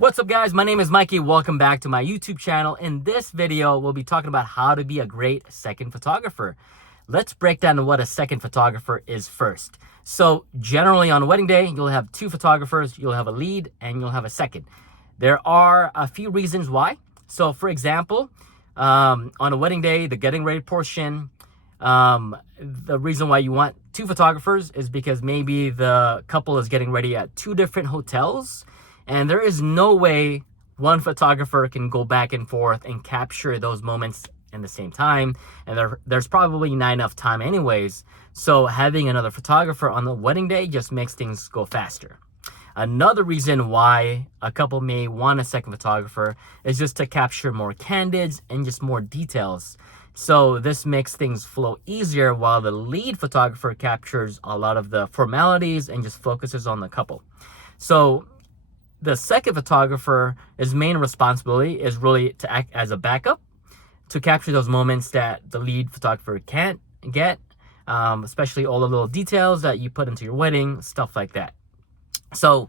What's up, guys? My name is Mikey. Welcome back to my YouTube channel. In this video, we'll be talking about how to be a great second photographer. Let's break down what a second photographer is first. So generally on a wedding day, you'll have two photographers, you'll have a lead and you'll have a second. There are a few reasons why. So for example, on a wedding day, the getting ready portion, the reason why you want two photographers is because maybe the couple is getting ready at two different hotels. And there is no way one photographer can go back and forth and capture those moments in the same time. And there's probably not enough time anyways. So having another photographer on the wedding day just makes things go faster. Another reason why a couple may want a second photographer is just to capture more candids and just more details. So this makes things flow easier while the lead photographer captures a lot of the formalities and just focuses on the couple. So the second photographer, his main responsibility is really to act as a backup to capture those moments that the lead photographer can't get, especially all the little details that you put into your wedding, stuff like that. So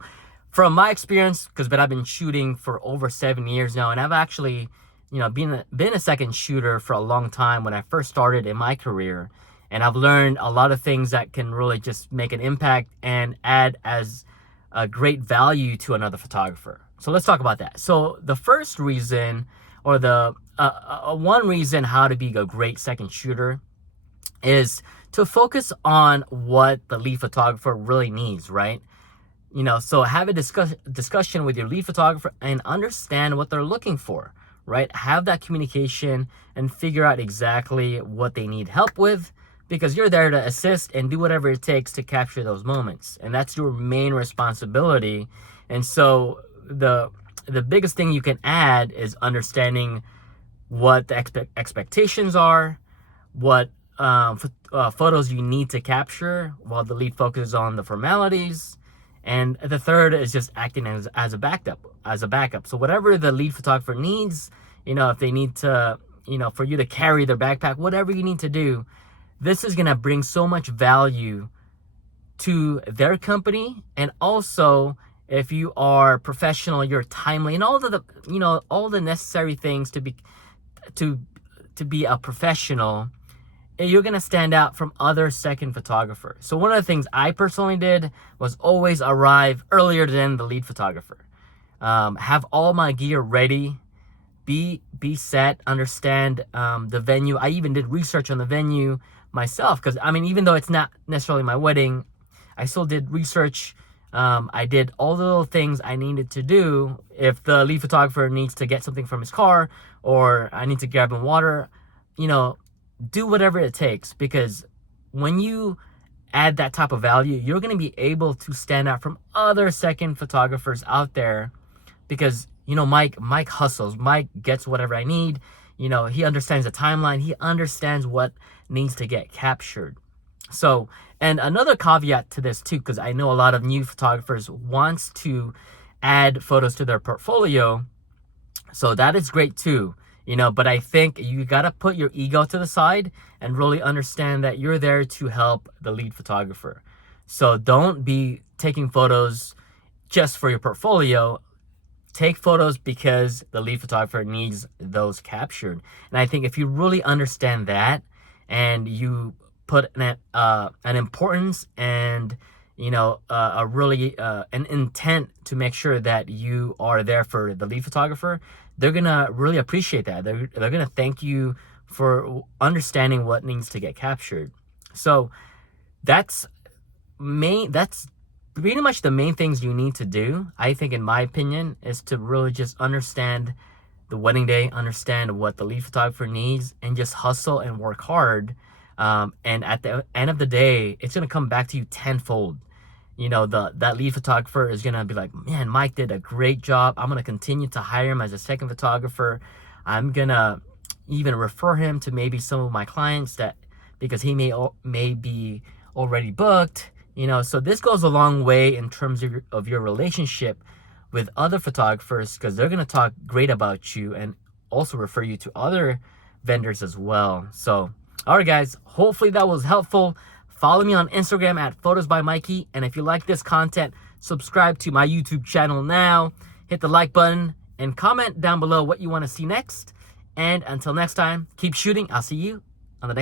from my experience, because I've been shooting for over 7 years now, and I've actually, been a second shooter for a long time when I first started in my career, and I've learned a lot of things that can really just make an impact and add as a great value to another photographer. So let's talk about that. So the first reason, or the one reason how to be a great second shooter, is to focus on what the lead photographer really needs, right? So have a discussion with your lead photographer and understand what they're looking for, right? Have that communication and figure out exactly what they need help with, because you're there to assist and do whatever it takes to capture those moments. And that's your main responsibility. And so the biggest thing you can add is understanding what the expectations are, what photos you need to capture while the lead focuses on the formalities. And the third is just acting as a backup. So whatever the lead photographer needs, if they need to, for you to carry their backpack, whatever you need to do, this is going to bring so much value to their company. And also, if you are professional, you're timely, and all the necessary things to be a professional, you're going to stand out from other second photographers. So one of the things I personally did was always arrive earlier than the lead photographer. Have all my gear ready, be set, understand the venue. I even did research on the venue myself, because even though it's not necessarily my wedding, I still did research. I did all the little things I needed to do. If the lead photographer needs to get something from his car, or I need to grab him water, do whatever it takes, because when you add that type of value, you're going to be able to stand out from other second photographers out there, because Mike hustles. Mike gets whatever I need. He understands the timeline. He understands what needs to get captured. So, and another caveat to this too, because I know a lot of new photographers wants to add photos to their portfolio. So that is great too, but I think you got to put your ego to the side and really understand that you're there to help the lead photographer. So don't be taking photos just for your portfolio. Take photos because the lead photographer needs those captured. And I think if you really understand that, and you put an importance and a really an intent to make sure that you are there for the lead photographer, they're gonna really appreciate that. They're gonna thank you for understanding what needs to get captured. So that's pretty much the main things you need to do, I think, in my opinion, is to really just understand the wedding day, understand what the lead photographer needs, and just hustle and work hard. And at the end of the day, it's going to come back to you tenfold. That lead photographer is going to be like, man, Mike did a great job. I'm going to continue to hire him as a second photographer. I'm going to even refer him to maybe some of my clients, because he may be already booked. So this goes a long way in terms of your relationship with other photographers, because they're going to talk great about you and also refer you to other vendors as well. So, all right, guys, hopefully that was helpful. Follow me on Instagram at Photos by Mikey. And if you like this content, subscribe to my YouTube channel now. hit the like button, and comment down below what you want to see next. And until next time, keep shooting. I'll see you on the next